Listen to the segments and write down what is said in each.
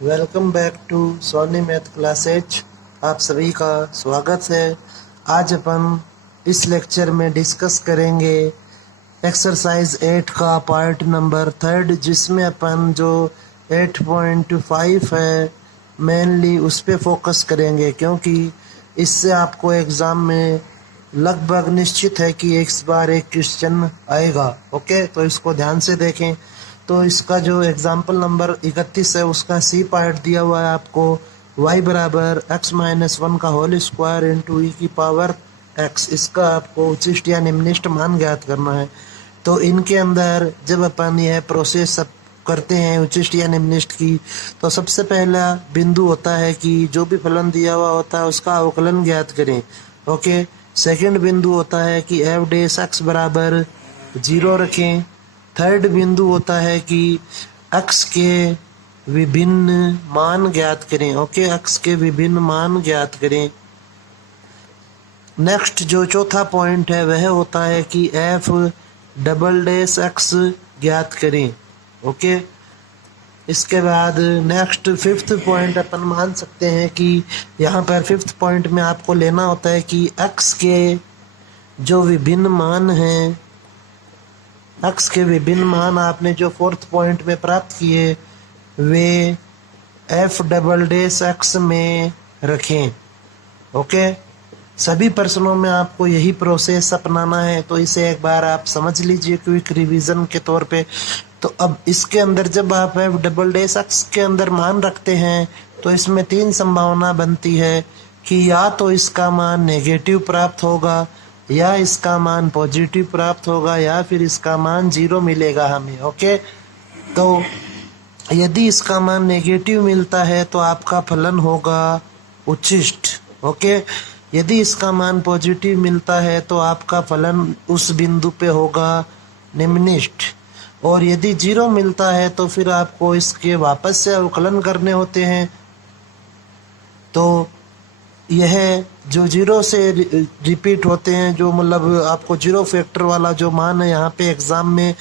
Welcome back to Soni math classes. आप सभी का स्वागत है। आज अपन इस लेक्चर में डिस्कस करेंगे एक्सरसाइज 8 का पार्ट नंबर 3, जिसमें अपन जो 8.5 है मेनली उस पे फोकस करेंगे, क्योंकि इससे आपको एग्ज़ाम में लगभग निश्चित है कि इस बार एक क्वेश्चन आएगा। ओके, तो इसको ध्यान से देखें। तो इसका जो एग्जाम्पल नंबर 31 है उसका सी पार्ट दिया हुआ है आपको, y बराबर x-1 का होल स्क्वायर इंटू ई की पावर x। इसका आपको उच्चिष्ट या निम्निष्ट मान ज्ञात करना है। तो इनके अंदर जब अपन यह प्रोसेस सब करते हैं उच्चिष्ट या निम्निष्ट की, तो सबसे पहला बिंदु होता है कि जो भी फलन दिया हुआ होता है उसका अवकलन ज्ञात करें। ओके, सेकंड बिंदु होता है कि एफ डेस एक्स बराबर 0 रखें। थर्ड बिंदु होता है कि x के विभिन्न मान ज्ञात करें। ओके, x के विभिन्न मान ज्ञात करें। नेक्स्ट जो चौथा पॉइंट है वह होता है कि f डबल डेस x ज्ञात करें। ओके, इसके बाद नेक्स्ट फिफ्थ पॉइंट अपन मान सकते हैं कि यहाँ पर फिफ्थ पॉइंट में आपको लेना होता है कि x के जो विभिन्न मान हैं, x के विभिन्न मान आपने जो फोर्थ पॉइंट में प्राप्त किए वे f डबल डेस x में रखें। ओके, सभी प्रश्नों में आपको यही प्रोसेस अपनाना है, तो इसे एक बार आप समझ लीजिए क्विक रिवीजन के तौर पे। तो अब इसके अंदर जब आप f डबल डेस x के अंदर मान रखते हैं तो इसमें तीन संभावना बनती है कि या तो इसका मान नेगेटिव प्राप्त होगा, या इसका मान पॉजिटिव प्राप्त होगा, या फिर इसका मान 0 मिलेगा हमें। ओके, तो यदि इसका मान नेगेटिव मिलता है तो आपका फलन होगा उच्चिष्ट। ओके, यदि इसका मान पॉजिटिव मिलता है तो आपका फलन उस बिंदु पे होगा निम्निष्ट, और यदि 0 मिलता है तो फिर आपको इसके वापस से अवकलन करने होते हैं। तो यह जो 0 से रिपीट होते हैं, जो मतलब आपको 0 फैक्टर वाला जो मान है यहाँ पे एग्जाम में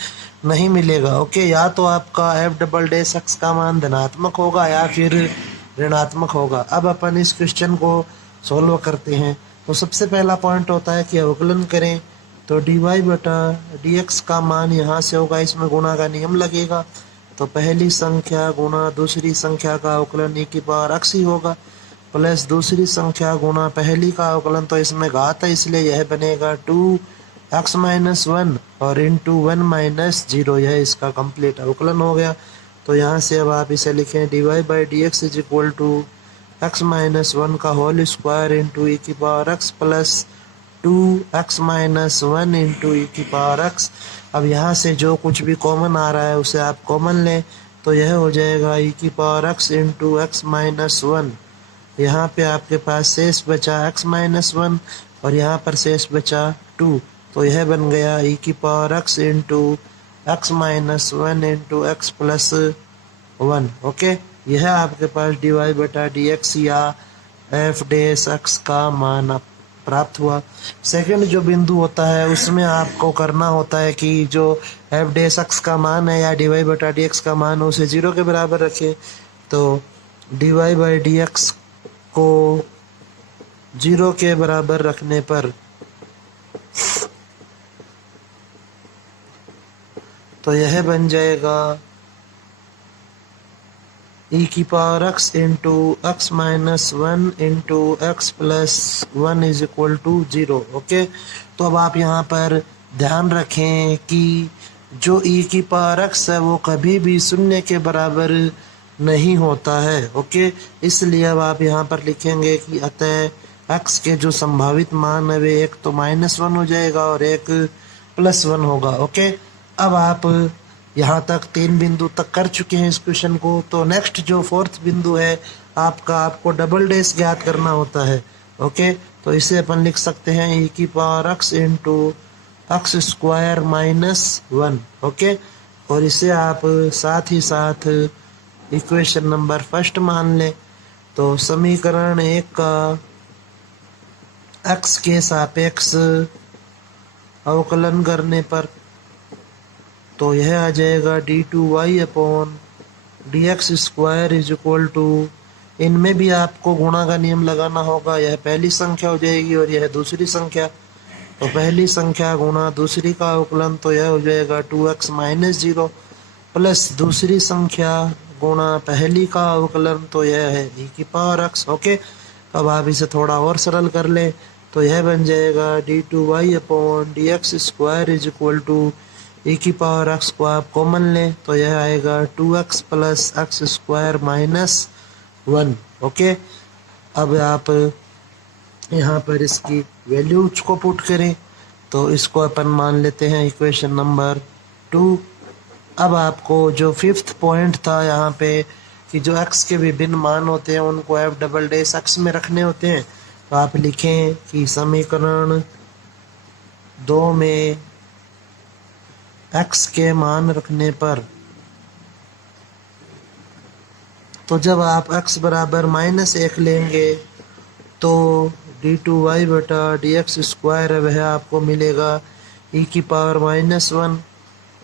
नहीं मिलेगा। ओके, या तो आपका f डबल डेस x का मान धनात्मक होगा या फिर ऋणात्मक होगा। अब अपन इस क्वेश्चन को सॉल्व करते हैं। तो सबसे पहला पॉइंट होता है कि अवकलन करें, तो dy बटा dx का मान यहाँ से होगा, इसमें गुणा का नियम लगेगा। तो पहली संख्या गुणा दूसरी संख्या का अवकलन e की पावर x ही होगा, प्लस दूसरी संख्या गुणा पहली का अवकलन, तो इसमें घात है इसलिए यह बनेगा 2x-1 और इंटू 1 माइनस 0। यह इसका कंप्लीट अवकलन हो गया। तो यहाँ से अब आप इसे लिखें dy by d x is equal to x-1 का होल स्क्वायर इंटू ई की power x plus 2x-1 into e की पावर x। अब यहाँ से जो कुछ भी कॉमन आ रहा है उसे आप कॉमन लें, तो यह हो जाएगा ई की पावर x इंटू x-1। यहाँ पे आपके पास शेष बचा x-1 और यहाँ पर शेष बचा 2, तो यह बन गया e की power x into x-1 into x plus 1। Okay, यह आपके पास dy बटा dx या f डेस x का मान प्राप्त हुआ। सेकंड जो बिंदु होता है उसमें आपको करना होता है कि जो f डेस x का मान है या dy बटा dx का मान उसे 0 के बराबर रखें। तो dy बाई dx को 0 के बराबर रखने पर तो यह बन जाएगा e की power x into x-1 into x plus 1 is equal to 0। Okay, तो अब आप यहाँ पर ध्यान रखें कि जो e की पावर x है वो कभी भी 0 के बराबर नहीं होता है। ओके, इसलिए अब आप यहाँ पर लिखेंगे कि अतः x के जो संभावित मान है वे एक तो -1 हो जाएगा और एक +1 होगा। ओके, अब आप यहाँ तक 3 बिंदु तक कर चुके हैं इस क्वेश्चन को। तो नेक्स्ट जो फोर्थ बिंदु है आपको डबल डेस ज्ञात करना होता है। ओके, तो इसे अपन लिख सकते हैं e की power x into x square -1। Okay, और इसे आप साथ ही साथ इक्वेशन नंबर फर्स्ट मान लें। तो समीकरण 1 का x के सापेक्ष अवकलन करने पर तो यह आ जाएगा d2y upon d x square is equal to, इनमें भी आपको गुणा का नियम लगाना होगा। यह पहली संख्या हो जाएगी और यह दूसरी संख्या। तो पहली संख्या गुणा दूसरी का अवकलन, तो यह हो जाएगा 2x माइनस 0 प्लस दूसरी संख्या गुणा पहली का अवकलन, तो यह है e की पावर x। ओके, अब आप इसे थोड़ा और सरल कर लें तो यह बन जाएगा d2y upon d x square is equal to e की पावर x को आप कॉमन लें तो यह आएगा 2x plus x square minus 1। Okay, अब आप यहाँ पर इसकी वैल्यूज को पुट करें तो इसको अपन मान लेते हैं इक्वेशन नंबर 2। अब आपको जो फिफ्थ पॉइंट था यहाँ पे कि जो x के विभिन्न मान होते हैं उनको f डबल डैश x में रखने होते हैं, तो आप लिखें कि समीकरण 2 में x के मान रखने पर, तो जब आप x बराबर -1 लेंगे तो d2y बटा डी एक्स स्क्वायर है वह आपको मिलेगा e की पावर -1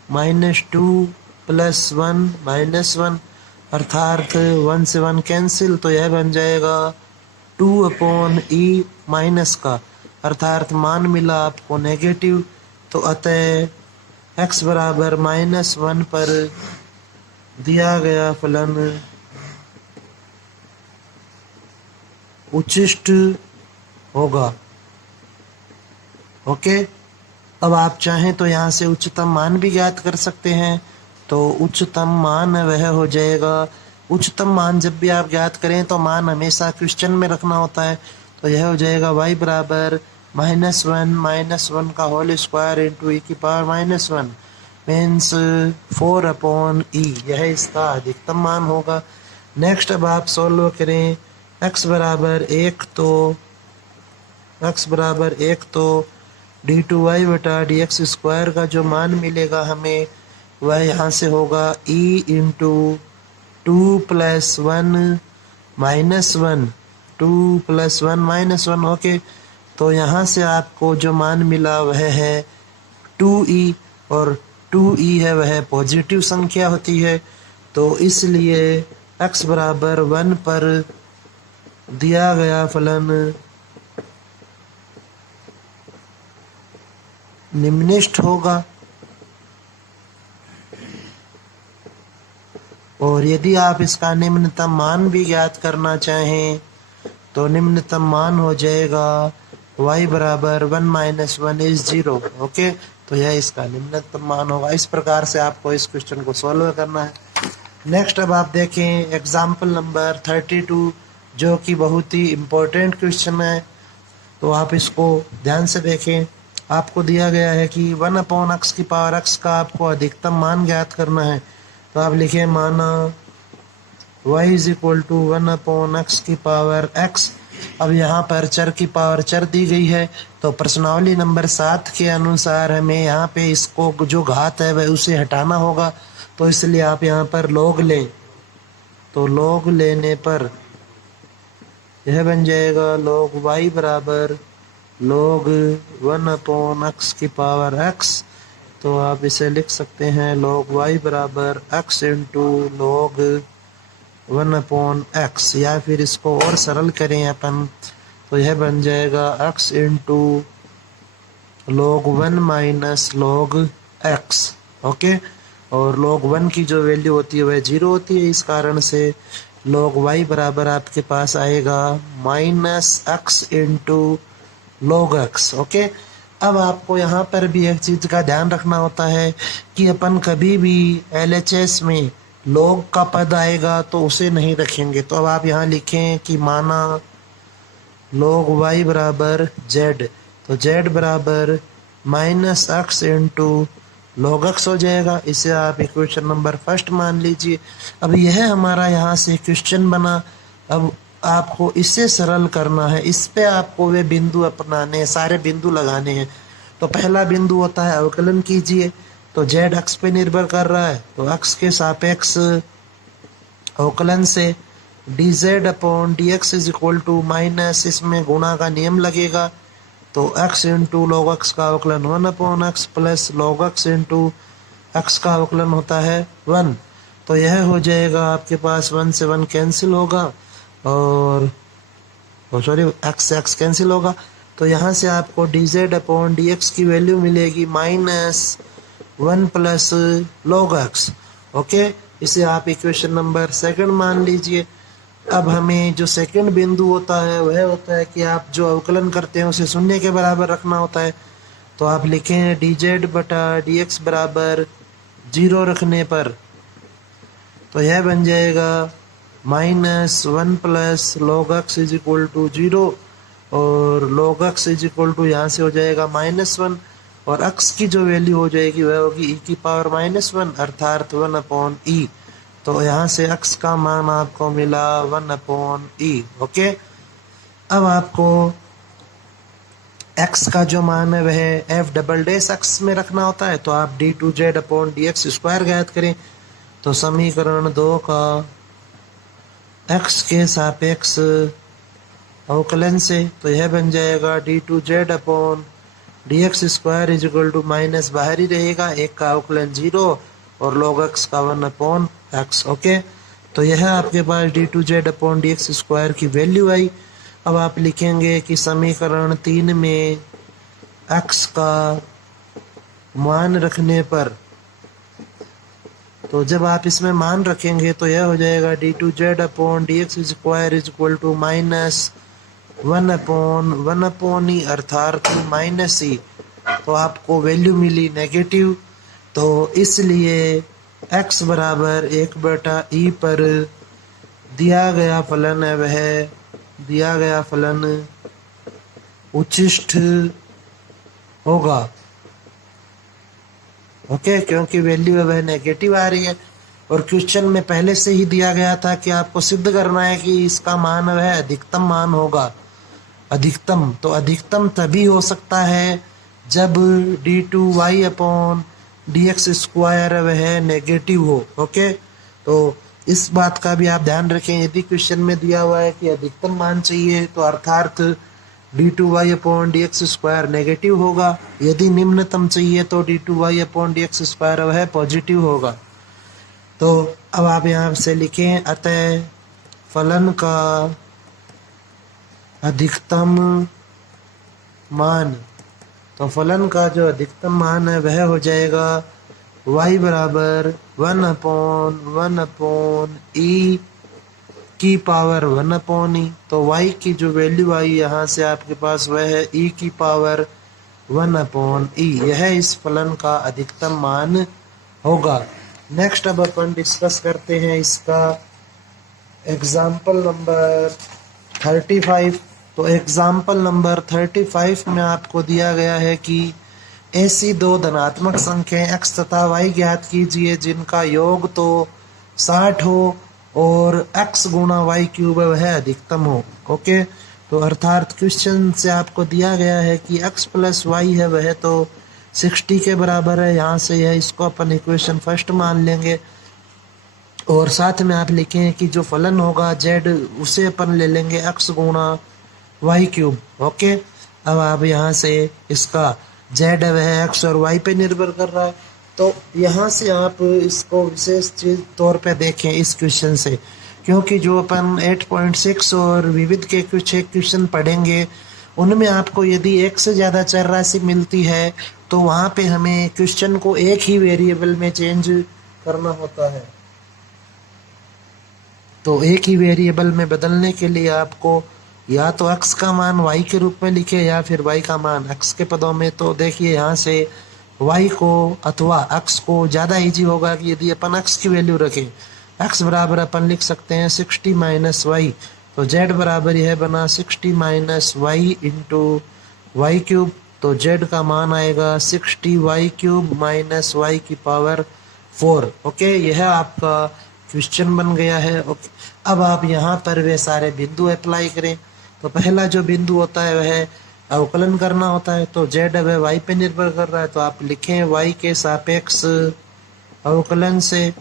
-2 प्लस 1 -1, अर्थात 1 से 1 कैंसिल, तो यह बन जाएगा 2 अपॉन ई माइनस का, अर्थात मान मिला आपको नेगेटिव। तो अतः x बराबर -1 पर दिया गया फलन उचिष्ट होगा। ओके, अब आप चाहें तो यहाँ से उच्चतम मान भी ज्ञात कर सकते हैं। तो उच्चतम मान वह हो जाएगा, उच्चतम मान जब भी आप ज्ञात करें तो मान हमेशा क्वेश्चन में रखना होता है। तो यह हो जाएगा y बराबर -1 का होल स्क्वायर इंटू ई की पावर -1 मीन्स 4 अपॉन ई, यह इसका अधिकतम मान होगा। नेक्स्ट अब आप सॉल्व करें x बराबर 1 तो d2y बटा डी एक्स स्क्वायर का जो मान मिलेगा हमें वह यहाँ से होगा e into 2 plus 1 minus 1, 2 plus 1 minus 1। Okay, तो यहाँ से आपको जो मान मिला वह है 2e, और 2e है वह पॉजिटिव संख्या होती है। तो इसलिए x बराबर 1 पर दिया गया फलन निम्नलिखित होगा। और यदि आप इसका निम्नतम मान भी ज्ञात करना चाहें तो निम्नतम मान हो जाएगा y बराबर 1 - 1 इज 0। ओके, तो यह इसका निम्नतम मान होगा। इस प्रकार से आपको इस क्वेश्चन को सॉल्व करना है। नेक्स्ट अब आप देखें एग्जाम्पल नंबर 32, जो कि बहुत ही इम्पोर्टेंट क्वेश्चन है, तो आप इसको ध्यान से देखें। आपको दिया गया है कि 1 अपॉन एक्स की पावर x का आपको अधिकतम मान ज्ञात करना है। तो आप लिखें माना y is equal to 1 upon x की पावर x। अब यहाँ पर चर की पावर चर दी गई है, तो प्रश्नावली नंबर 7 के अनुसार हमें यहाँ पे इसको जो घात है वह उसे हटाना होगा। तो इसलिए आप यहाँ पर log लें, तो log लेने पर यह बन जाएगा log y बराबर log 1 अपॉन एक्स की पावर x। तो आप इसे लिख सकते हैं log y बराबर x into log 1 upon x, या फिर इसको और सरल करें अपन तो यह बन जाएगा x into log 1 minus log x। Okay, और log 1 की जो वैल्यू होती है वह 0 होती है, इस कारण से log y बराबर आपके पास आएगा -x into log x। Okay, अब आपको यहाँ पर भी एक चीज़ का ध्यान रखना होता है कि अपन कभी भी LHS में log का पद आएगा तो उसे नहीं रखेंगे। तो अब आप यहाँ लिखें कि माना log y बराबर z, तो z बराबर -x इंटू log x हो जाएगा। इसे आप इक्वेशन नंबर 1 मान लीजिए। अब यह हमारा यहाँ से क्वेश्चन बना। अब आपको इसे सरल करना है, इस पे आपको वे बिंदु अपनाने हैं, सारे बिंदु लगाने हैं। तो पहला बिंदु होता है अवकलन कीजिए, तो z x पे निर्भर कर रहा है, तो x के सापेक्ष अवकलन से dz upon d x is equal to minus, इसमें गुणा का नियम लगेगा, तो x इंटू log x का अवकलन 1 upon x plus log x into x का अवकलन होता है 1। तो यह हो जाएगा आपके पास 1 से 1 कैंसिल होगा और सॉरी एक्स से एक्स कैंसिल होगा। तो यहाँ से आपको dz/dx की वैल्यू मिलेगी -1 प्लस log x। ओके, इसे आप इक्वेशन नंबर सेकंड मान लीजिए। अब हमें जो सेकंड बिंदु होता है वह होता है कि आप जो अवकलन करते हैं उसे शून्य के बराबर रखना होता है। तो आप लिखें dz/dx बराबर 0 रखने पर तो यह बन जाएगा -1 plus log x is equal to 0 और log x is equal to यहाँ से हो जाएगा -1 और x की जो वैल्यू हो जाएगी वह होगी e की पावर -1 अर्थात 1/e। तो यहाँ से x का मान आपको मिला 1/e। ओके, अब आपको x का जो मान है वह f"x में रखना होता है। तो आप d2z/dx स्क्वायर ज्ञात करें। तो समीकरण 2 का x के सापेक्ष अवकलन से तो यह बन जाएगा d2z/dx square is equal to minus बाहर ही रहेगा, एक का अवकलन 0 और log x का 1/x। ओके, तो यह आपके पास d2z/dx स्क्वायर की वैल्यू आई। अब आप लिखेंगे कि समीकरण 3 में x का मान रखने पर तो जब आप इसमें मान रखेंगे तो यह हो जाएगा d2z/dx square is equal to -1/1/e अर्थात -e। तो आपको वैल्यू मिली नेगेटिव। तो इसलिए x बराबर 1/e पर दिया गया फलन है वह दिया गया फलन उच्छिष्ट होगा। ओके, क्योंकि वैल्यू वह नेगेटिव आ रही है और क्वेश्चन में पहले से ही दिया गया था कि आपको सिद्ध करना है कि इसका मान वह अधिकतम मान होगा। अधिकतम तो अधिकतम तभी हो सकता है जब d2y/dx स्क्वायर वह नेगेटिव हो। ओके, तो इस बात का भी आप ध्यान रखें। यदि क्वेश्चन में दिया हुआ है कि अधिकतम मान चाहिए तो अर्थात d2y/dx स्क्वायर नेगेटिव होगा। यदि निम्नतम चाहिए तो d2y/dx स्क्वायर वह पॉजिटिव होगा। तो अब आप यहाँ से लिखें अतः फलन का अधिकतम मान। तो फलन का जो अधिकतम मान है वह हो जाएगा y बराबर 1/1/e की पावर 1/e। तो y की जो वैल्यू आई यहाँ से आपके पास वह है e की पावर 1/e। यह इस फलन का अधिकतम मान होगा। नेक्स्ट अब अपन डिस्कस करते हैं इसका एग्जाम्पल नंबर 35। तो एग्जाम्पल नंबर 35 में आपको दिया गया है कि ऐसी दो धनात्मक संख्याएं x तथा y ज्ञात कीजिए जिनका योग तो 60 हो और x गुणा y क्यूब वह अधिकतम हो। ओके, तो अर्थात क्वेश्चन से आपको दिया गया है कि x प्लस y है वह तो 60 के बराबर है। यहाँ से यह इसको अपन इक्वेशन फर्स्ट मान लेंगे और साथ में आप लिखें कि जो फलन होगा z उसे अपन ले लेंगे x गुणा y क्यूब। ओके, अब आप यहाँ से इसका z वह x और y पे निर्भर कर रहा है। तो यहाँ से आप इसको विशेष चीज तौर पे देखें इस क्वेश्चन से, क्योंकि जो अपन 8.6 और विविध के कुछ एक क्वेश्चन पढ़ेंगे उनमें आपको यदि एक से ज़्यादा चर राशि मिलती है तो वहाँ पे हमें क्वेश्चन को एक ही वेरिएबल में चेंज करना होता है। तो एक ही वेरिएबल में बदलने के लिए आपको या तो x का मान y के रूप में लिखे या फिर y का मान x के पदों में। तो देखिए यहाँ से y को अथवा x को ज़्यादा इजी होगा कि यदि अपन x की वैल्यू रखें। x बराबर अपन लिख सकते हैं 60 माइनस वाई। तो z बराबर यह बना 60 minus Y into Y cube. तो z का मान आएगा 60 वाई क्यूब माइनस वाई की पावर 4। ओके, यह आपका क्वेश्चन बन गया है। ओके, अब आप यहाँ पर वे सारे बिंदु अप्लाई करें। तो पहला जो बिंदु होता है वह अवकलन करना होता है। तो z वह y पे निर्भर कर रहा है तो आप लिखें y के सापेक्ष अवकलन से।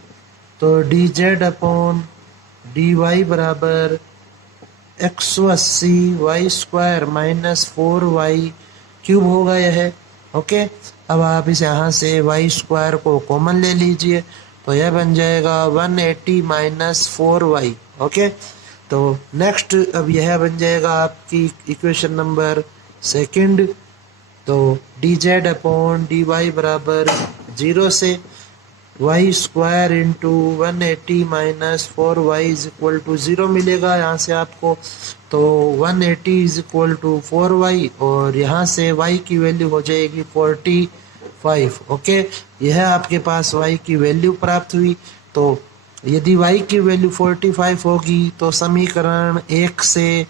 तो dz/dy बराबर 180y square minus 4y cube होगा यह। ओके, अब आप इस यहाँ से y स्क्वायर को कॉमन ले लीजिए। तो यह बन जाएगा 180 माइनस 4y। ओके, तो नेक्स्ट अब यह बन जाएगा आपकी इक्वेशन नंबर सेकंड। तो dz अपॉन dy बराबर 0 से Y square into 180 minus 4y is equal to 0 मिलेगा यहाँ से आपको। तो 180 इज इक्वल टू 4y और यहाँ से y की वैल्यू हो जाएगी 45। ओके, यह आपके पास y की वैल्यू प्राप्त हुई। तो यदि y की वैल्यू 45 होगी तो समीकरण 1 से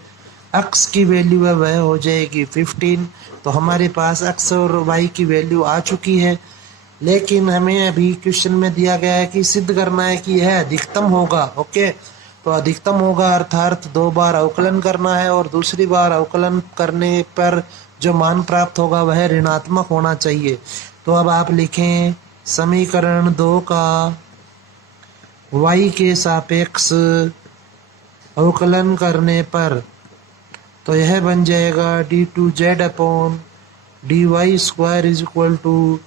x की वैल्यू है वह हो जाएगी 15। तो हमारे पास x और y की वैल्यू आ चुकी है, लेकिन हमें अभी क्वेश्चन में दिया गया है कि सिद्ध करना है कि यह अधिकतम होगा। ओके, तो अधिकतम होगा अर्थात 2 बार अवकलन करना है और दूसरी बार अवकलन करने पर जो मान प्राप्त होगा वह ऋणात्मक होना चाहिए। तो अब आप लिखें समीकरण 2 का y के सापेक्ष अवकलन करने पर तो यह बन जाएगा d2z upon dy square is equal to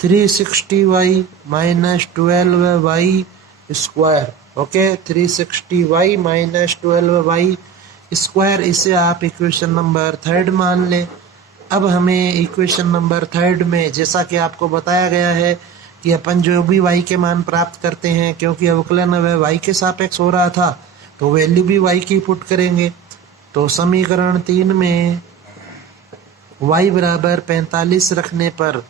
360y minus 12y square. Okay, 360y minus 12y square, इसे आप इक्वेशन नंबर 3 मान लें। अब हमें इक्वेशन नंबर 3 में जैसा कि आपको बताया गया है कि अपन जो भी y के मान प्राप्त करते हैं, क्योंकि अवकलन वह y के सापेक्ष हो रहा था तो वैल्यू भी y की पुट करेंगे। तो समीकरण 3 में y बराबर 45 रखने पर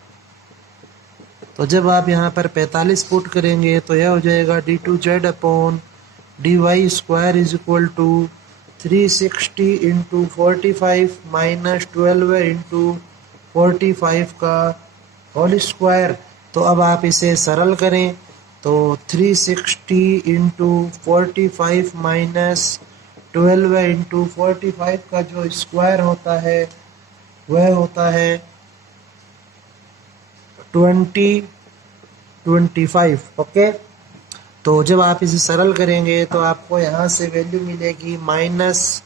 तो जब आप यहाँ पर 45 पुट करेंगे तो यह हो जाएगा d2z upon dy square is equal to 360 into 45 minus 12 into 45 का होल स्क्वायर। तो अब आप इसे सरल करें तो 360 इंटू 45 माइनस 12 इंटू 45 का जो स्क्वायर होता है वह होता है 25। ओके, तो जब आप इसे सरल करेंगे तो आपको यहाँ से वैल्यू मिलेगी माइनस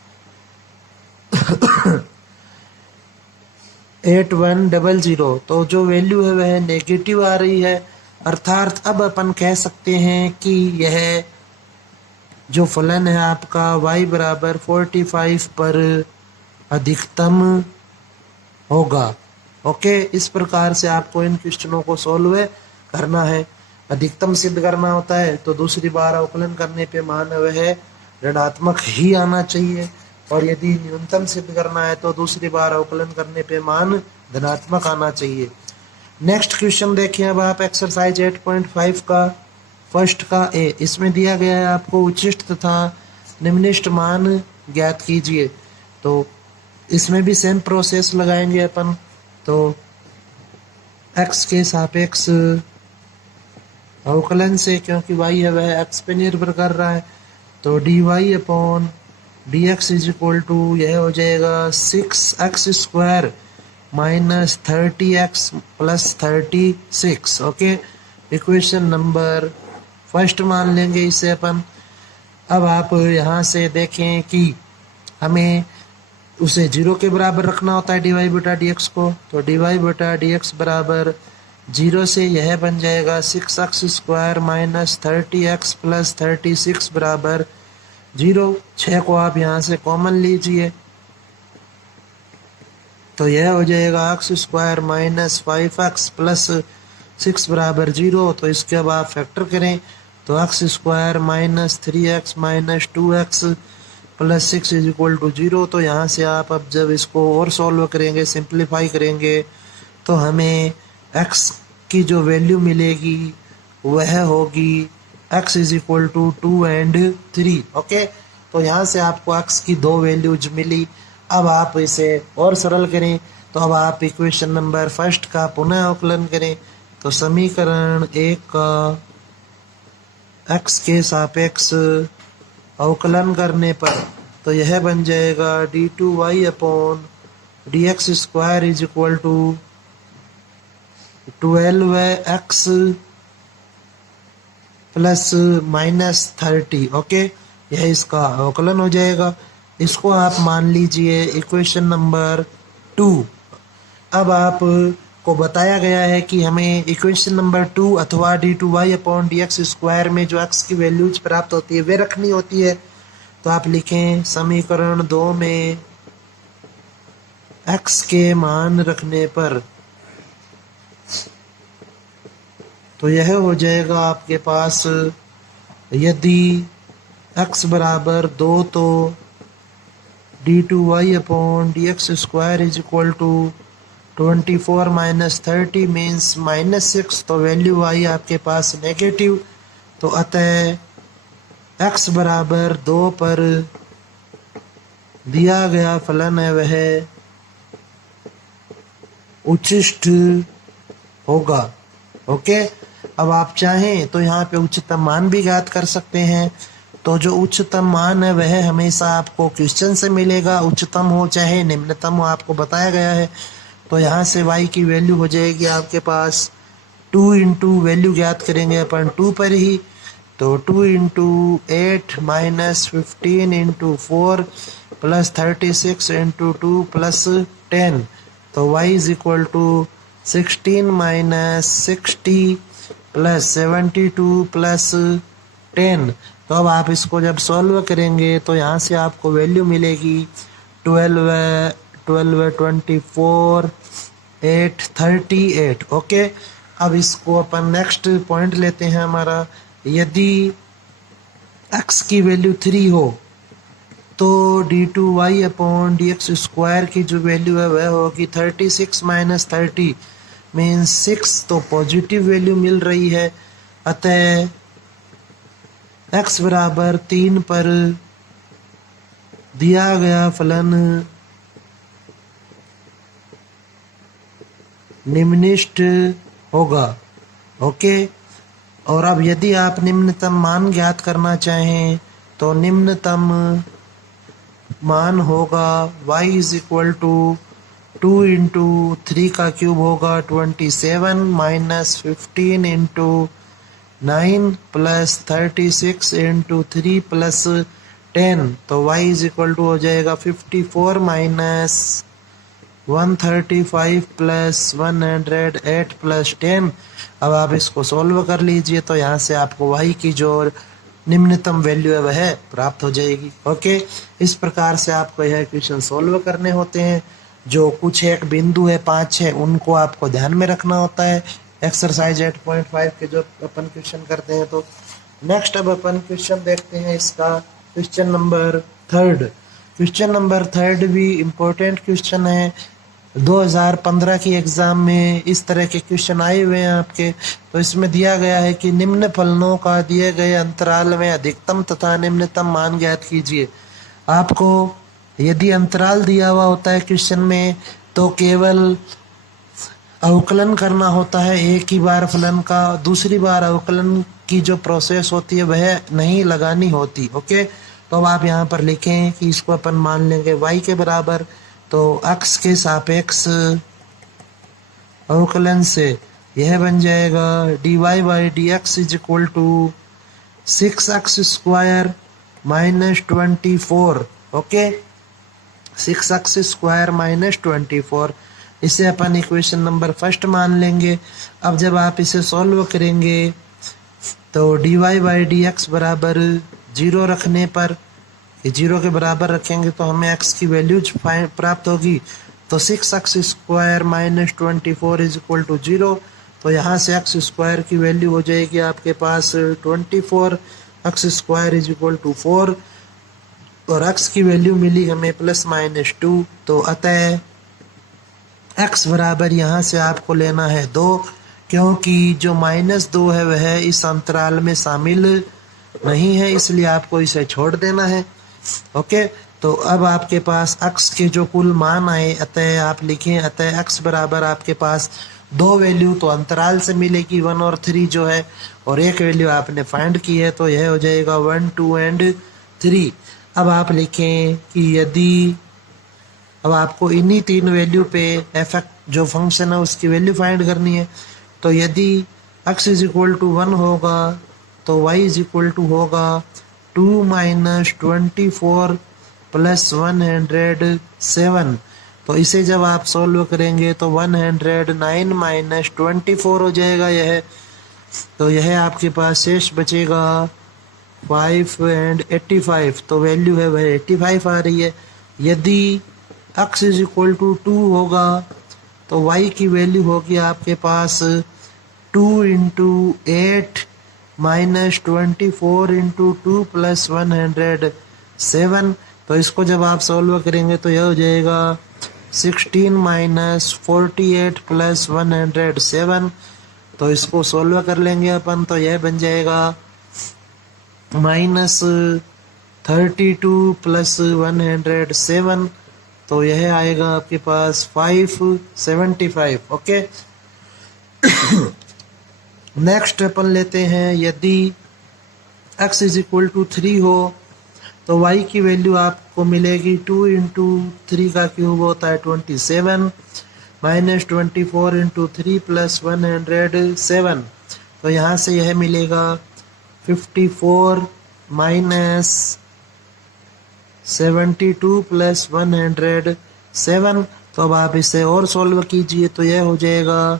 8100। तो जो वैल्यू है वह नेगेटिव आ रही है, अर्थात अब अपन कह सकते हैं कि यह जो फलन है आपका y बराबर 45 पर अधिकतम होगा। ओके, इस प्रकार से आपको इन क्वेश्चनों को सॉल्व करना है। अधिकतम सिद्ध करना होता है तो दूसरी बार अवकलन करने पे मान वह ऋणात्मक ही आना चाहिए, और यदि न्यूनतम सिद्ध करना है तो दूसरी बार अवकलन करने पे मान धनात्मक आना चाहिए। नेक्स्ट क्वेश्चन देखिए अब आप एक्सरसाइज 8.5 का फर्स्ट का ए। इसमें दिया गया है आपको उच्चिष्ट तथा निम्निष्ट मान ज्ञात कीजिए। तो इसमें भी सेम प्रोसेस लगाएंगे अपन। तो x के सापेक्ष अवकलन से, क्योंकि y है वह x पे निर्भर कर रहा है, तो dy upon dx is equal to यह हो जाएगा 6x square minus 30x plus 36। Okay, equation number first मान लेंगे इसे अपन। अब आप यहाँ से देखें कि हमें उसे 0 के बराबर रखना होता है dy बटा dx को। तो dy बटा dx बराबर 0 से यह बन जाएगा 6x square minus 30x plus 36 बराबर 0। 6 को आप यहाँ से कॉमन लीजिए तो यह हो जाएगा x square minus 5x plus 6 बराबर 0। तो इसके अब आप फैक्टर करें तो x square minus 3x minus 2x plus 6 is equal to 0। तो यहाँ से आप अब जब इसको और सॉल्व करेंगे, सिंप्लीफाई करेंगे, तो हमें x की जो वैल्यू मिलेगी वह होगी x is equal to 2 and 3। Okay, तो यहाँ से आपको x की 2 वैल्यूज मिली। अब आप इसे और सरल करें तो अब आप इक्वेशन नंबर फर्स्ट का पुनः अवकलन करें। तो समीकरण 1 का x के सापेक्ष अवकलन करने पर तो यह बन जाएगा d2y upon dx square is equal to 12x plus minus 30। Okay, यह इसका अवकलन हो जाएगा। इसको आप मान लीजिए इक्वेशन नंबर 2। अब आप को बताया गया है कि हमें इक्वेशन नंबर 2 अथवा d2y/dx² में जो x की वैल्यूज प्राप्त होती है वे रखनी होती है। तो आप लिखें समीकरण 2 में x के मान रखने पर तो यह हो जाएगा आपके पास, यदि x बराबर 2 तो d2y/dx² is equal to 24 minus 30 means -6। तो वैल्यू आई आपके पास नेगेटिव। तो अतः x बराबर 2 पर दिया गया फलन है वह उच्छिष्ट होगा। ओके, अब आप चाहें तो यहाँ पे उच्चतम मान भी ज्ञात कर सकते हैं। तो जो उच्चतम मान है वह हमेशा आपको क्वेश्चन से मिलेगा, उच्चतम हो चाहे निम्नतम हो, आपको बताया गया है। तो यहाँ से y की वैल्यू हो जाएगी आपके पास 2 इंटू वैल्यू ज्ञात करेंगे अपन 2 पर ही। तो 2 into 8 minus 15 into 4 plus 36 into 2 plus 10। तो y is equal to 16 minus 60 plus 72 plus 10। तो अब आप इसको जब सॉल्व करेंगे तो यहाँ से आपको वैल्यू मिलेगी 12 24 8 38। ओके, अब इसको अपन नेक्स्ट पॉइंट लेते हैं हमारा। यदि x की वैल्यू 3 हो तो d2y/dx² की जो वैल्यू है वह होगी 36 माइनस 30 मीन्स 6। तो पॉजिटिव वैल्यू मिल रही है। अतः x बराबर 3 पर दिया गया फलन निम्नलिखित होगा। ओके, और अब यदि आप निम्नतम मान ज्ञात करना चाहें तो निम्नतम मान होगा y is equal to 2 into 3 का क्यूब होगा 27 minus 15 into 9 plus 36 into 3 plus 10। तो y इज इक्वल टू हो जाएगा 54 माइनस 135 प्लस 108 प्लस 10। अब आप इसको सोल्व कर लीजिए तो यहाँ से आपको y की जो निम्नतम वैल्यू है वह प्राप्त हो जाएगी। ओके, इस प्रकार से आपको यह क्वेश्चन सोल्व करने होते हैं। जो कुछ एक बिंदु है 5-6 उनको आपको ध्यान में रखना होता है एक्सरसाइज 8.5 के जो अपन क्वेश्चन करते हैं। तो नेक्स्ट अब अपन क्वेश्चन देखते हैं इसका, क्वेश्चन नंबर 3। क्वेश्चन नंबर 3 भी इम्पोर्टेंट क्वेश्चन है। 2015 की एग्जाम में इस तरह के क्वेश्चन आए हुए हैं आपके। तो इसमें दिया गया है कि निम्न फलनों का दिए गए अंतराल में अधिकतम तथा निम्नतम मान ज्ञात कीजिए। आपको यदि अंतराल दिया हुआ होता है क्वेश्चन में तो केवल अवकलन करना होता है एक ही बार फलन का, दूसरी बार अवकलन की जो प्रोसेस होती है वह नहीं लगानी होती। ओके, तो अब आप यहाँ पर लिखें कि इसको अपन मान लेंगे y के बराबर। तो x के सापेक्ष अवकलन से यह बन जाएगा dy/dx is equal to 6x² minus 24। Okay, 6x² minus 24, इसे अपन इक्वेशन नंबर 1 मान लेंगे। अब जब आप इसे सॉल्व करेंगे तो dy/dx बराबर 0 रखने पर, 0 के बराबर रखेंगे तो हमें x की वैल्यू प्राप्त होगी। तो 6x² minus 24 is equal to 0। तो यहाँ से x² की वैल्यू हो जाएगी आपके पास 24, x² इज इक्वल टू 4 और x की वैल्यू मिली हमें +-2। तो अतः x बराबर यहाँ से आपको लेना है 2, क्योंकि जो -2 है वह इस अंतराल में शामिल नहीं है, इसलिए आपको इसे छोड़ देना है। ओके, तो अब आपके पास x के जो कुल मान आए, अतः आप लिखें अतः x बराबर आपके पास 2 वैल्यू तो अंतराल से मिलेगी 1 और 3 जो है, और एक वैल्यू आपने फाइंड की है तो यह हो जाएगा 1, 2 एंड 3। अब आप लिखें कि यदि, अब आपको इन्हीं 3 वैल्यू पे f जो फंक्शन है उसकी वैल्यू फाइंड करनी है। तो यदि x इज इक्वल टू 1 होगा तो y इज इक्वल टू होगा 2 - 24 + 107। तो इसे जब आप सॉल्व करेंगे तो 109 माइनस 24 हो जाएगा यह। तो यह आपके पास शेष बचेगा 5 एंड 85, तो वैल्यू है वह 85 आ रही है। यदि x इज इक्वल टू 2 होगा तो y की वैल्यू होगी आपके पास 2 इंटू 8 माइनस 24 इंटू 2 प्लस 107। तो इसको जब आप सॉल्व करेंगे तो यह हो जाएगा 16 माइनस 48 प्लस 107। तो इसको सॉल्व कर लेंगे अपन, तो यह बन जाएगा माइनस 32 प्लस 107। तो यह आएगा आपके पास 575। ओके, नेक्स्ट अपन लेते हैं, यदि x इज इक्वल टू 3 हो तो y की वैल्यू आपको मिलेगी 2 इंटू 3 का क्यूब होता है 27 माइनस 24 इंटू 3 प्लस 107। तो यहाँ से यह मिलेगा 54 माइनस 72 प्लस 107। तो अब आप इसे और सॉल्व कीजिए तो यह हो जाएगा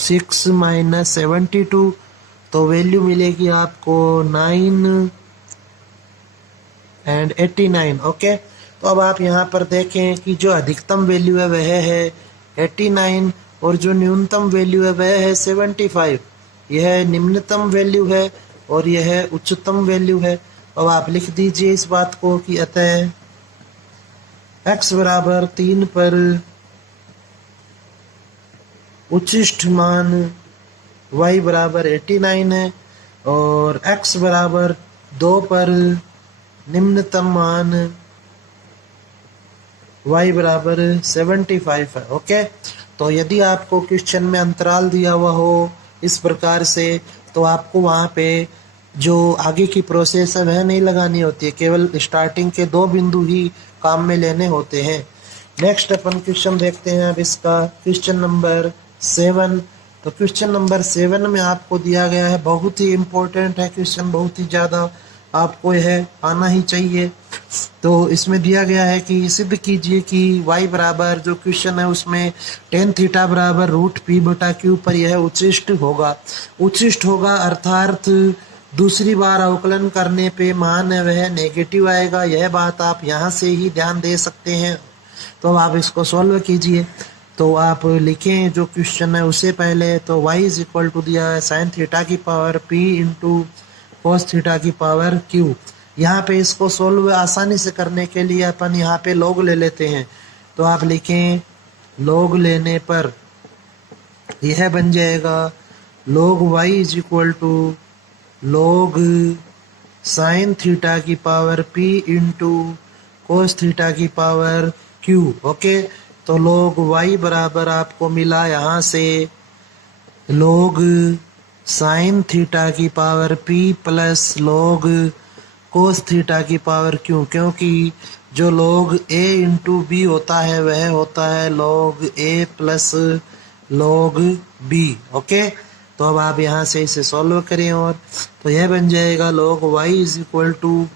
16 माइनस 72। तो वैल्यू मिलेगी आपको 9 एंड 89। ओके, तो अब आप यहाँ पर देखें कि जो अधिकतम वैल्यू है वह है 89 और जो न्यूनतम वैल्यू है वह है 75। यह निम्नतम वैल्यू है और यह उच्चतम वैल्यू है। अब आप लिख दीजिए इस बात को कि अतः x बराबर 3 पर उच्चिष्ट मान y बराबर 89 है और x बराबर 2 पर निम्नतम मान y बराबर 75 है। ओके, तो यदि आपको क्वेश्चन में अंतराल दिया हुआ हो इस प्रकार से तो आपको वहाँ पे जो आगे की प्रोसेस है वह नहीं लगानी होती है, केवल स्टार्टिंग के 2 बिंदु ही काम में लेने होते हैं। नेक्स्ट अपन क्वेश्चन देखते हैं अब इसका, क्वेश्चन नंबर 7। तो क्वेश्चन नंबर 7 में आपको दिया गया है, बहुत ही इम्पोर्टेंट है क्वेश्चन, बहुत ही ज़्यादा आपको यह आना ही चाहिए। तो इसमें दिया गया है कि सिद्ध कीजिए कि y बराबर, जो क्वेश्चन है उसमें tan थीटा बराबर √p/q पर यह उच्चिष्ट होगा। उच्चिष्ट होगा अर्थात दूसरी बार अवकलन करने पे मान है वह नेगेटिव आएगा। यह बात आप यहाँ से ही ध्यान दे सकते हैं। तो आप इसको सॉल्व कीजिए। तो आप लिखें जो क्वेश्चन है उसे पहले, तो y इज इक्वल टू दिया है साइन थीटा की power p into cos theta की पावर q। यहाँ पे इसको सोल्व आसानी से करने के लिए अपन यहाँ पे लॉग ले लेते हैं। तो आप लिखें लॉग लेने पर यह बन जाएगा log y is equal to log sine theta की power p into cos theta की पावर q। ओके, तो log y बराबर आपको मिला यहाँ से log साइन थीटा की power p plus log cos theta की पावर q, क्योंकि जो log a इंटू बी होता है वह होता है log a plus log b। Okay, तो अब आप यहाँ से इसे सॉल्व करें और तो यह बन जाएगा log y is equal to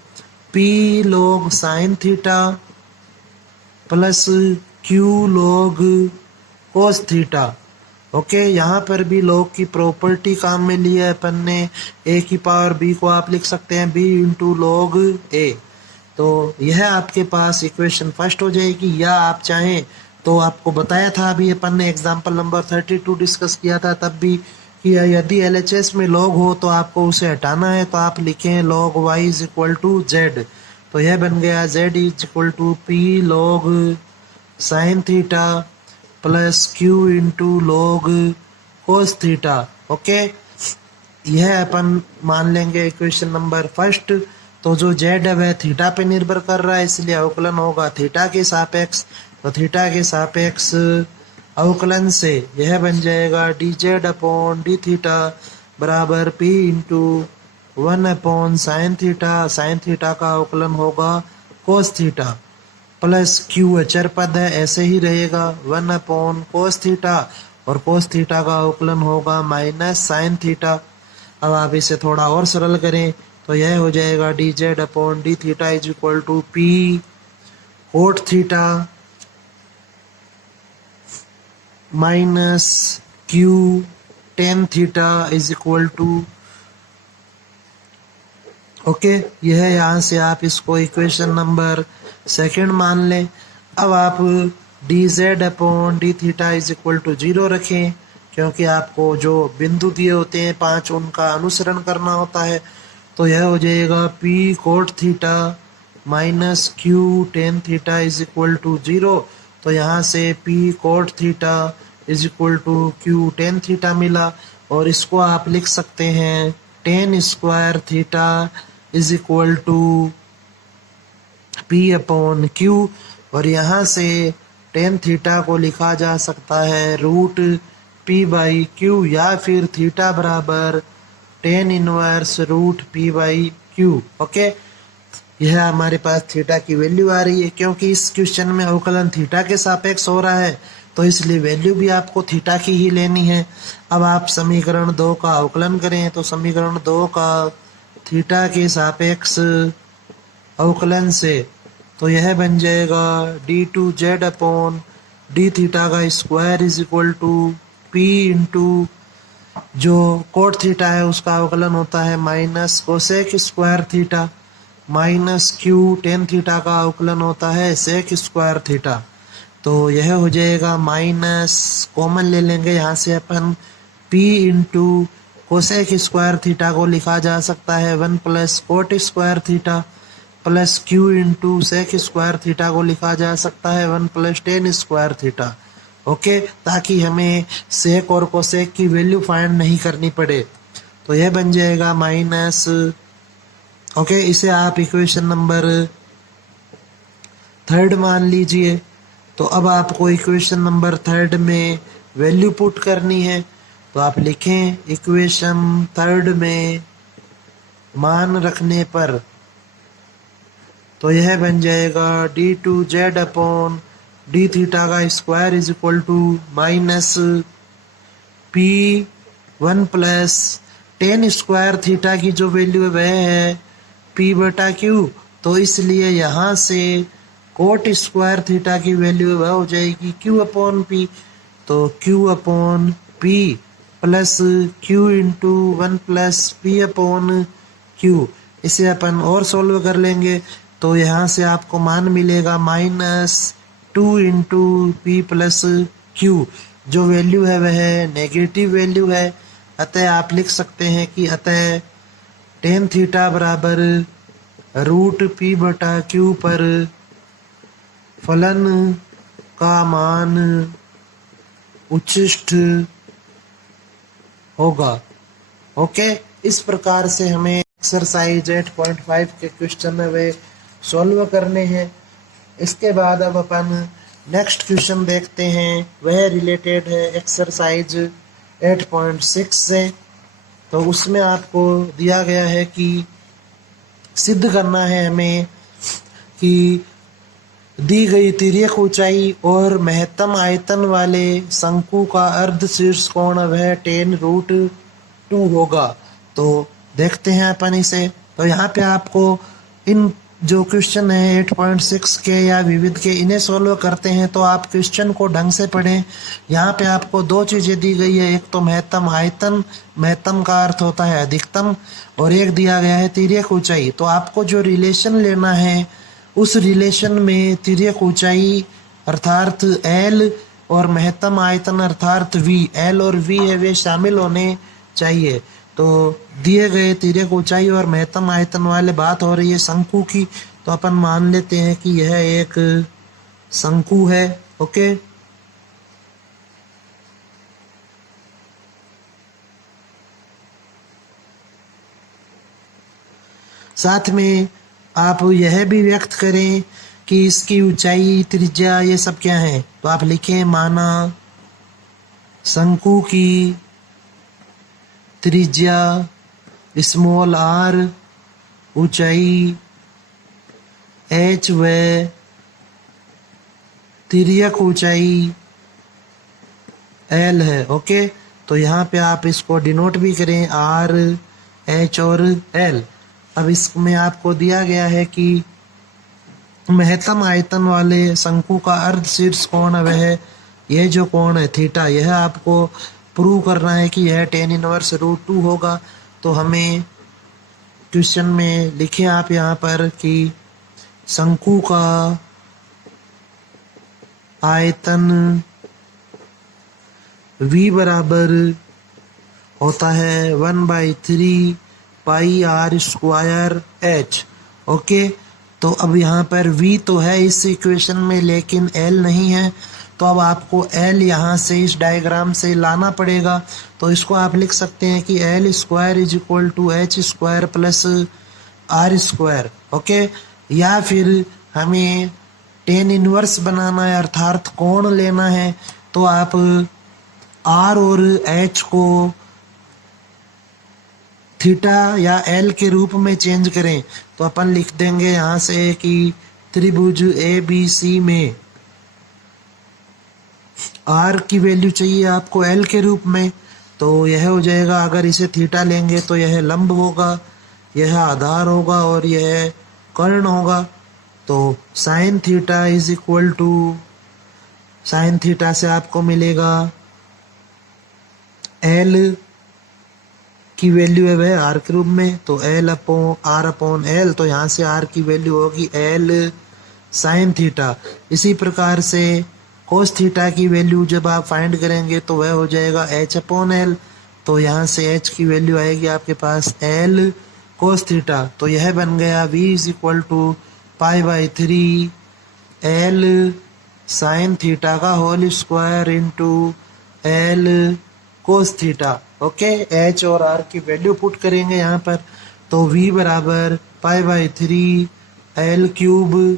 p log sine theta plus q log cos theta. Okay, यहाँ पर भी log की प्रॉपर्टी काम में लिया है अपन ने, a की पावर b को आप लिख सकते हैं b इंटू log a। तो यह आपके पास इक्वेशन फर्स्ट हो जाएगी। या आप चाहें तो आपको बताया था अभी अपन ने एग्जाम्पल नंबर 32 डिस्कस किया था तब भी कि यदि LHS में log हो तो आपको उसे हटाना है। तो आप लिखें log y is equal to z। तो यह बन गया z is equal to p log sine theta plus q into log cos theta. Okay, यह अपन मान लेंगे इक्वेशन नंबर फर्स्ट। तो जो z है वह थीटा पे निर्भर कर रहा है, इसलिए अवकलन होगा थीटा के सापेक्ष। तो थीटा के सापेक्ष अवकलन से यह बन जाएगा dz अपॉन डी थीटा बराबर p into 1 upon sine theta. Sign theta का अवकलन होगा कोस थीटा प्लस q अचर पद है ऐसे ही रहेगा 1 अपॉन कोस थीटा और कोस थीटा का अवकलन होगा माइनस साइन थीटा। अब आप इसे थोड़ा और सरल करें तो यह हो जाएगा dz upon d theta is equal to p cot theta minus q tan theta is equal to, okay, यह है। यहाँ से आप इसको इक्वेशन नंबर सेकंड मान लें। अब आप d z upon d theta is equal to 0 रखें, क्योंकि आपको जो बिंदु दिए होते हैं 5 उनका अनुसरण करना होता है। तो यह हो जाएगा p cot theta minus q tan theta is equal to 0। तो यहाँ से p cot theta is equal to q tan theta मिला, और इसको आप लिख सकते हैं tan square theta is equal to p upon q, और यहाँ से टेन थीटा को लिखा जा सकता है रूट पी बाई क्यू, या फिर थीटा बराबर tan inverse root p by q. Okay, यह हमारे पास थीटा की वैल्यू आ रही है। क्योंकि इस क्वेश्चन में अवकलन थीटा के सापेक्ष हो रहा है, तो इसलिए वैल्यू भी आपको थीटा की ही लेनी है। अब आप समीकरण 2 का अवकलन करें, तो समीकरण 2 का थीटा के सापेक्ष अवकलन से तो यह बन जाएगा d two z upon d theta का square is equal to p into जो कोट थीटा है उसका अवकलन होता है minus cosec square theta, minus q tan theta का अवकलन होता है सेक स्क्वायर थीटा। तो यह हो जाएगा माइनस, कॉमन ले लेंगे यहाँ से अपन, p into cosec square theta को लिखा जा सकता है 1 plus cot square theta, plus q into sec square theta को लिखा जा सकता है 1 plus tan square theta. Okay, ताकि हमें सेक और कोसेक की वैल्यू फाइंड नहीं करनी पड़े। तो यह बन जाएगा माइनस, ओके, इसे आप इक्वेशन नंबर 3 मान लीजिए। तो अब आपको इक्वेशन नंबर 3 में वैल्यू पुट करनी है। तो आप लिखें इक्वेशन 3 में मान रखने पर, तो यह बन जाएगा d two z upon d theta का square is equal to minus p 1 plus tan square theta की जो वैल्यू है वह है पी बटा क्यू। तो इसलिए यहाँ से कोट स्क्वायर थीटा की वैल्यू वह हो जाएगी क्यू अपॉन पी। तो Q upon P plus Q into 1 plus P upon Q. इसे अपन और सोल्व कर लेंगे, तो यहाँ से आपको मान मिलेगा minus 2 into P plus Q. जो वैल्यू है वह नेगेटिव वैल्यू है, अतः आप लिख सकते हैं कि अतः टेन थीटा बराबर रूट पी बटा क्यू पर फलन का मान उच्छिष्ट होगा। ओके, इस प्रकार से हमें एक्सरसाइज 8.5 के क्वेश्चन वे सॉल्व करने हैं। इसके बाद अब अपन नेक्स्ट क्वेश्चन देखते हैं, वह रिलेटेड है एक्सरसाइज 8.6 से। तो उसमें आपको दिया गया है कि सिद्ध करना है हमें कि दी गई तिर्यक ऊंचाई और महत्तम आयतन वाले शंकु का अर्ध शीर्ष कोण वह 10√2 होगा। तो देखते हैं अपन इसे। तो यहाँ पे आपको इन जो क्वेश्चन है 8.6 के या विविध के, इन्हें सोल्व करते हैं तो आप क्वेश्चन को ढंग से पढ़ें। यहाँ पे आपको दो चीज़ें दी गई है, एक तो महत्तम आयतन, महत्तम का अर्थ होता है अधिकतम, और एक दिया गया है तिर्यक ऊंचाई। तो आपको जो रिलेशन लेना है उस रिलेशन में तिर्यक ऊंचाई अर्थात L और महत्तम आयतन अर्थात V, L और V है वे शामिल होने चाहिए। तो दिए गए तिर्यक ऊंचाई और महत्तम आयतन वाले बात हो रही है शंकु की, तो अपन मान लेते हैं कि यह एक शंकु है। ओके, साथ में आप यह भी व्यक्त करें कि इसकी ऊंचाई, त्रिज्या, ये सब क्या है। तो आप लिखें माना शंकु की त्रिज्या स्मॉल r, ऊंचाई h व तिर्यक ऊंचाई l है। ओके, तो यहाँ पे आप इसको डिनोट भी करें r, h और l। अब इसमें आपको दिया गया है कि महत्तम आयतन वाले शंकु का अर्ध शीर्ष कोण वह यह जो कोण है थीटा, यह आपको प्रूव करना है कि यह tan इनवर्स √2 होगा। तो हमें क्वेश्चन में लिखे आप यहाँ पर कि शंकु का आयतन V बराबर होता है 1/3 पाई r² h। ओके, तो अब यहाँ पर V तो है इस इक्वेशन में लेकिन L नहीं है, तो अब आपको L यहाँ से इस डायग्राम से लाना पड़ेगा। तो इसको आप लिख सकते हैं कि L² = h² plus r²। Okay, या फिर हमें tan इनवर्स बनाना है अर्थात कोण लेना है, तो आप R और H को थीटा या L के रूप में चेंज करें। तो अपन लिख देंगे यहाँ से कि त्रिभुज ABC में R की वैल्यू चाहिए आपको L के रूप में, तो यह हो जाएगा, अगर इसे थीटा लेंगे तो यह लंब होगा, यह आधार होगा और यह कर्ण होगा। तो साइन थीटा = साइन थीटा से आपको मिलेगा L की वैल्यू है वह R के रूप में, तो R/L, तो यहाँ से R की वैल्यू होगी L साइन थीटा। इसी प्रकार से कोस थीटा की वैल्यू जब आप फाइंड करेंगे तो वह हो जाएगा H/L, तो यहाँ से H की वैल्यू आएगी आपके पास L कोस थीटा। तो यह बन गया V = π/3 L साइन थीटा का whole square into L cos theta. Okay, H और R की वैल्यू पुट करेंगे यहाँ पर, तो V बराबर π/3 L³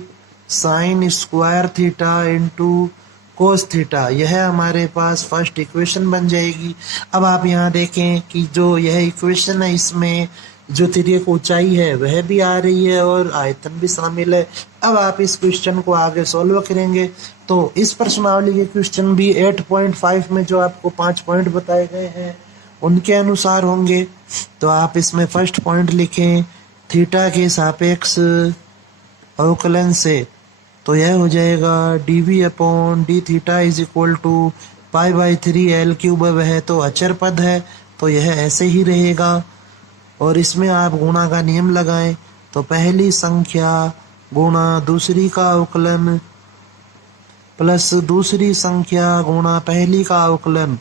sine square theta into cos theta. यह हमारे पास फर्स्ट इक्वेशन बन जाएगी। अब आप यहाँ देखें कि जो यह इक्वेशन है इसमें जो तिर्यक ऊंचाई है वह भी आ रही है और आयतन भी शामिल है। अब आप इस क्वेश्चन को आगे सॉल्व करेंगे तो इस प्रश्नावली के क्वेश्चन भी 8.5 में जो आपको 5 पॉइंट बताए गए हैं उनके अनुसार होंगे। तो आप इसमें फर्स्ट पॉइंट लिखें थीटा के सापेक्ष अवकलन से, तो यह हो जाएगा dV/dθ = π/3 L³ वह तो अचर पद है तो यह ऐसे ही रहेगा। और इसमें आप गुणा का नियम लगाएं, तो पहली संख्या गुणा दूसरी का अवकलन प्लस दूसरी संख्या गुणा पहली का अवकलन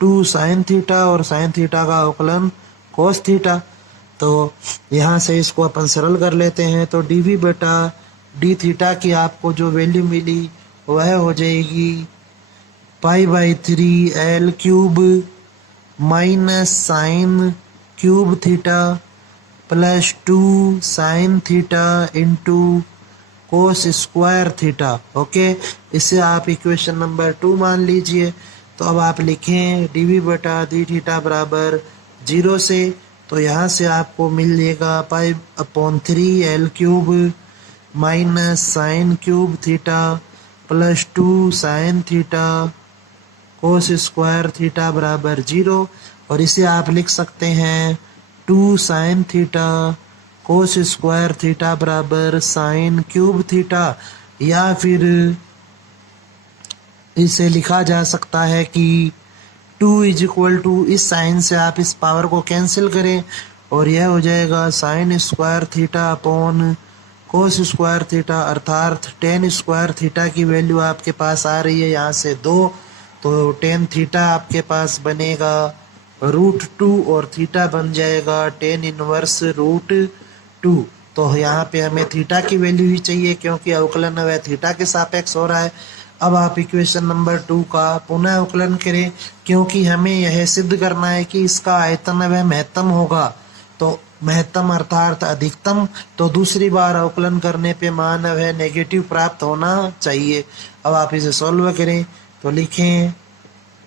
2 साइन थीटा और साइन थीटा का अवकलन कोस थीटा। तो यहाँ से इसको अपन सरल कर लेते हैं, तो dV/dθ की आपको जो वैल्यू मिली वह हो जाएगी π/3 L³ minus sine cube theta plus 2 sine theta into cos square theta. Okay, इसे आप इक्वेशन नंबर 2 मान लीजिए। तो अब आप लिखें dV/dθ बराबर 0 से, तो यहाँ से आपको मिल जाएगा π/3 L³ minus sine cube theta plus 2 sine theta cos square theta बराबर 0। और इसे आप लिख सकते हैं 2 sine theta cos square theta बराबर साइन क्यूब थीटा, या फिर इसे लिखा जा सकता है कि 2 = इस साइन से आप इस पावर को कैंसिल करें और यह हो जाएगा sign square theta upon cos square theta, अर्थात tan स्क्वायर थीटा की वैल्यू आपके पास आ रही है यहाँ से 2, तो tan थीटा आपके पास बनेगा √2 और थीटा बन जाएगा tan इनवर्स √2। तो यहाँ पे हमें थीटा की वैल्यू ही चाहिए क्योंकि अवकलन वह थीटा के सापेक्ष हो रहा है। अब आप इक्वेशन नंबर 2 का पुनः अवकलन करें क्योंकि हमें यह सिद्ध करना है कि इसका आयतन वह महत्तम होगा, तो महत्तम अर्थात अधिकतम, तो दूसरी बार अवकलन करने पे मान वह नेगेटिव प्राप्त होना चाहिए। अब आप इसे सॉल्व करें, तो लिखें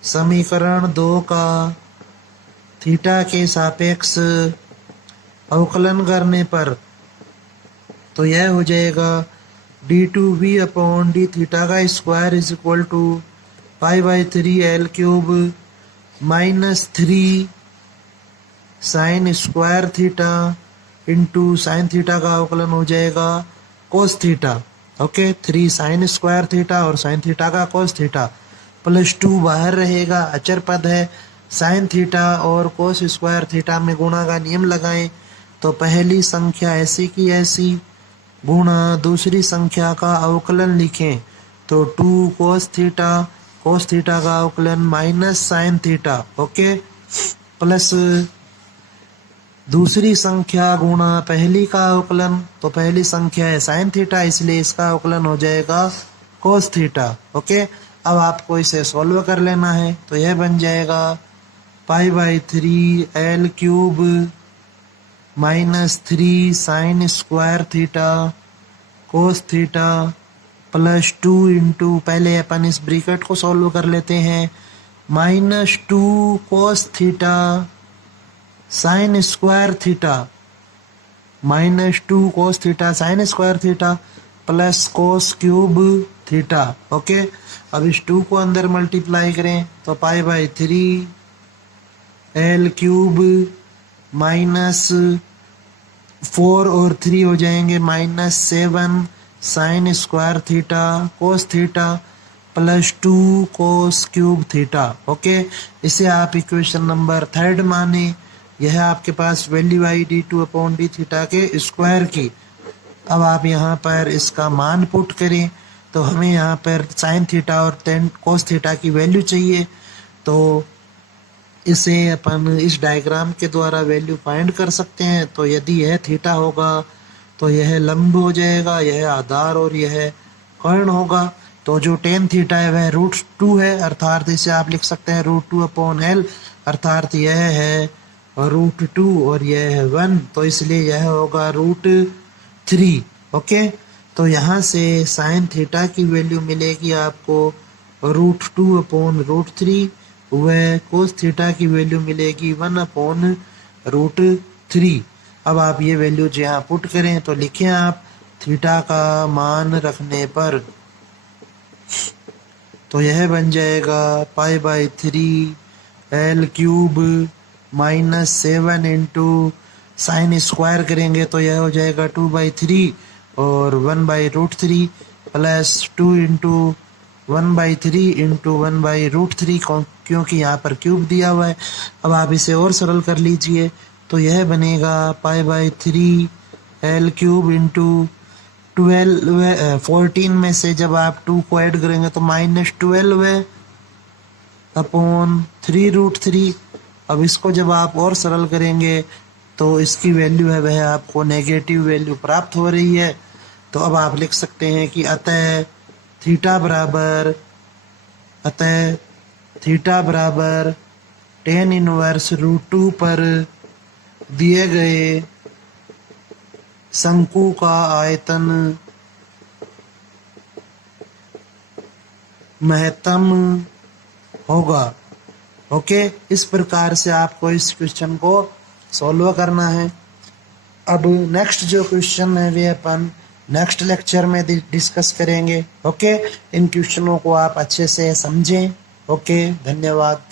समीकरण 2 का थीटा के सापेक्ष अवकलन करने पर तो यह हो जाएगा d2V/dθ का square = π/3 L³ minus 3 sign square theta into sine theta का अवकलन हो जाएगा कोस theta. Okay 3 sign square theta और साइन थीटा का कोस थीटा प्लस 2 बाहर रहेगा, अचर पद है। साइन थीटा और कोस स्क्वायर थीटा में गुणा का नियम लगाएं तो पहली संख्या ऐसी की ऐसी गुणा दूसरी संख्या का अवकलन लिखें तो 2 कोस थीटा का अवकलन minus sine theta, okay, plus दूसरी संख्या गुणा पहली का अवकलन, तो पहली संख्या है साइन थीटा इसलिए इसका अवकलन हो जाएगा कोस थीटा, ओके। अब आपको इसे सॉल्व कर लेना है तो यह बन जाएगा π/3 L cube minus 3 sign square theta cos theta plus 2 into, पहले अपन इस ब्रैकेट को सॉल्व कर लेते हैं, -2 cos theta sine square theta -2 cos theta sine square theta plus cos cube theta, okay. अब इस 2 को अंदर मल्टीप्लाई करें तो π/3 L क्यूब माइनस 4 और 3 हो जाएंगे -7 sign square theta cos theta plus 2 cos cube theta, okay. इसे आप इक्वेशन नंबर 3 माने। यह आपके पास वैल्यू आई d2/d थीटा के स्क्वायर की। अब आप यहाँ पर इसका मान पुट करें तो हमें यहाँ पर साइन थीटा और टेन कोस थीटा की वैल्यू चाहिए, तो इसे अपन इस डायग्राम के द्वारा वैल्यू फाइंड कर सकते हैं। तो यदि यह थीटा होगा तो यह लंब हो जाएगा, यह आधार और यह कर्ण होगा। तो जो टेन थीटा है वह √2 है, अर्थात इसे आप लिख सकते हैं √2/L, अर्थात यह है √2 और यह है 1, तो इसलिए यह होगा √3, ओके। तो यहाँ से साइन थीटा की वैल्यू मिलेगी आपको √2/√3, वह कोस थीटा की वैल्यू मिलेगी 1/√3। अब आप ये वैल्यू यहाँ पुट करें तो लिखें आप थीटा का मान रखने पर, तो यह बन जाएगा π/3 L cube -7 into sine square करेंगे तो यह हो जाएगा 2/3 और 1/√3 प्लस 2 इंटू 1/3 इंटू 1/√3, क्योंकि यहाँ पर क्यूब दिया हुआ है। अब आप इसे और सरल कर लीजिए तो यह बनेगा π/3 L क्यूब इंटू 14 में से जब आप 2 को ऐड करेंगे तो -12/3√3। अब इसको जब आप और सरल करेंगे तो इसकी वैल्यू है वह आपको नेगेटिव वैल्यू प्राप्त हो रही है। तो अब आप लिख सकते हैं कि अतः थीटा बराबर tan इनवर्स √2 पर दिए गए शंकु का आयतन महत्तम होगा, ओके। इस प्रकार से आपको इस क्वेश्चन को सॉल्व करना है। अब नेक्स्ट जो क्वेश्चन है वे अपन नेक्स्ट लेक्चर में डिस्कस करेंगे, ओके। इन क्वेश्चनों को आप अच्छे से समझें, ओके। धन्यवाद।